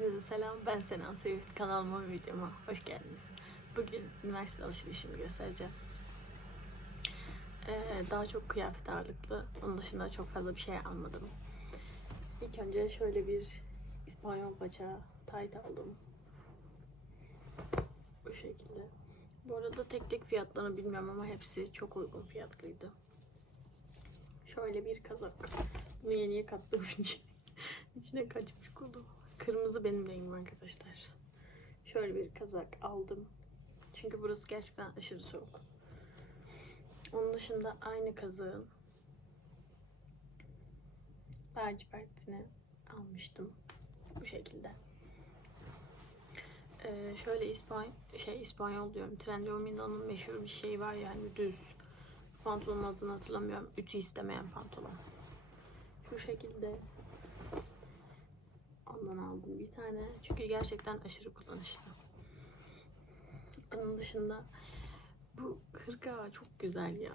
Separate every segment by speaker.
Speaker 1: Hepinize selam. Ben Senan Sevit. Kanalıma ve videoma hoş geldiniz. Bugün üniversite alışverişimi göstereceğim. Ee, daha çok kıyafet ağırlıklı. Onun dışında çok fazla bir şey almadım. İlk önce şöyle bir İspanyol paça tayt aldım. Bu şekilde. Bu arada tek tek fiyatlarını bilmiyorum ama hepsi çok uygun fiyatlıydı. Şöyle bir kazak. Bunu yeniye kattım için. İçine kaçmış kolu. Kırmızı benim rengim arkadaşlar. Şöyle bir kazak aldım. Çünkü burası gerçekten aşırı soğuk. Onun dışında aynı kazağın lacivertini almıştım. Bu şekilde. Ee, şöyle İspany şey İspanyol diyorum. Trendyol Milano'nun meşhur bir şeyi var yani düz. Pantolonun adını hatırlamıyorum. Ütü istemeyen pantolon. Şu şekilde ondan aldım bir tane. Çünkü gerçekten aşırı kullanışlı. Onun dışında bu hırka çok güzel ya.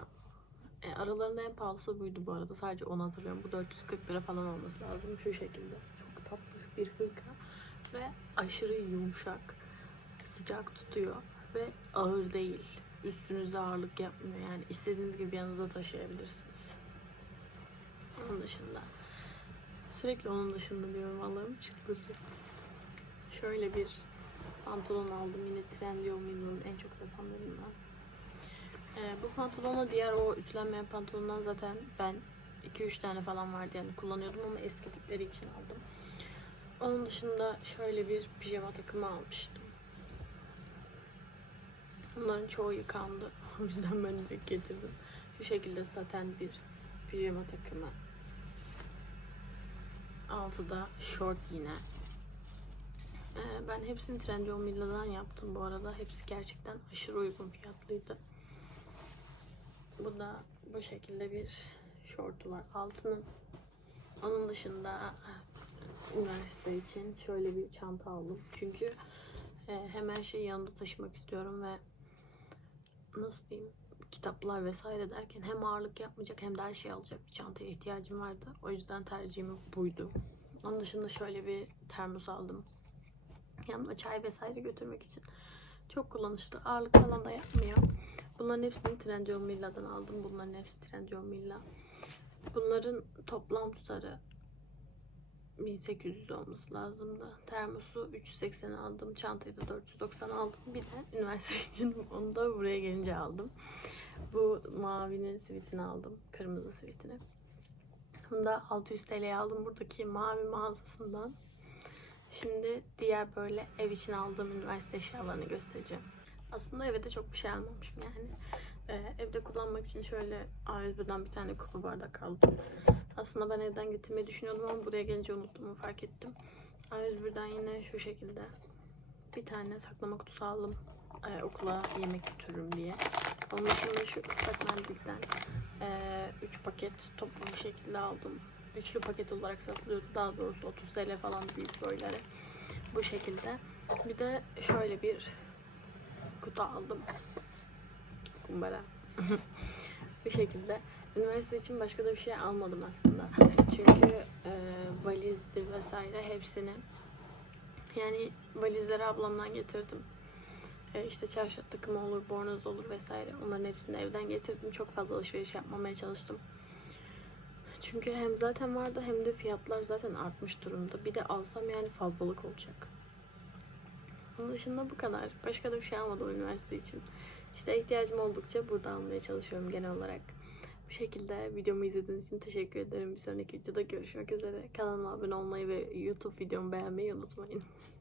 Speaker 1: E, aralarında en pahalısı buydu bu arada. Sadece onu hatırlıyorum. Bu 440 lira falan olması lazım. Şu şekilde. Çok tatlı bir hırka. Ve aşırı yumuşak. Sıcak tutuyor. Ve ağır değil. Üstünüze ağırlık yapmıyor. Yani istediğiniz gibi yanınıza taşıyabilirsiniz. Onun dışında sürekli onun dışında diyorum Allah'ım çıldıracağım. Şöyle bir pantolon aldım yine Trendyol Milano'nun en çok satanlarından. Ee, bu pantolonu diğer o ütülenmeyen pantolondan zaten ben 2-3 tane falan vardı yani kullanıyordum ama eskidikleri için aldım. Onun dışında şöyle bir pijama takımı almıştım. Bunların çoğu yıkandı. O yüzden ben direkt getirdim. Şu şekilde zaten bir pijama takımı. Altıda short yine. Ee, ben hepsini Trendyol Milano'dan yaptım bu arada. Hepsi gerçekten aşırı uygun fiyatlıydı. Bu da bu şekilde bir şortu var. Altının onun dışında üniversite için şöyle bir çanta aldım. Çünkü e, hem her şeyi yanında taşımak istiyorum ve nasıl diyeyim kitaplar vesaire derken hem ağırlık yapmayacak hem de her şey alacak bir çantaya ihtiyacım vardı. O yüzden tercihim buydu. Onun dışında şöyle bir termos aldım. Yanıma çay vesaire götürmek için. Çok kullanışlı. Ağırlık falan da yapmıyor. Bunların hepsini Trendyol Milla'dan aldım. Bunların hepsi Trendyol Milla. Bunların toplam tutarı 1800 olması lazımdı. Termosu 380 aldım. Çantayı da 490 aldım. Bir de üniversite için onu da buraya gelince aldım. Bu mavinin sivitini aldım. Kırmızı sivitini. Bunu da 600 TL'ye aldım buradaki mavi mağazasından. Şimdi diğer böyle ev için aldığım üniversite eşyalarını göstereceğim. Aslında eve de çok bir şey almamışım yani. Ee, evde kullanmak için şöyle A101'den bir tane kupa bardak aldım. Aslında ben evden getirmeyi düşünüyordum ama buraya gelince unuttuğumu fark ettim. A101'den yine şu şekilde bir tane saklama kutusu aldım. Ee, okula yemek götürürüm diye. Onun dışında şu ıslak mendilden 3 paket toplu bir şekilde aldım. Üçlü paket olarak satılıyordu. Daha doğrusu 30 TL falan büyük boyları. Bu şekilde. Bir de şöyle bir kutu aldım. Kumbara. Bu şekilde. Üniversite için başka da bir şey almadım aslında. Çünkü e, valizdir vesaire hepsini yani valizleri ablamdan getirdim. E, işte çarşaf takımı olur, bornoz olur vesaire. Onların hepsini evden getirdim. Çok fazla alışveriş yapmamaya çalıştım. Çünkü hem zaten vardı hem de fiyatlar zaten artmış durumda. Bir de alsam yani fazlalık olacak. Onun dışında bu kadar. Başka da bir şey almadım üniversite için. İşte ihtiyacım oldukça burada almaya çalışıyorum genel olarak. Bu şekilde videomu izlediğiniz için teşekkür ederim. Bir sonraki videoda görüşmek üzere. Kanalıma abone olmayı ve YouTube videomu beğenmeyi unutmayın.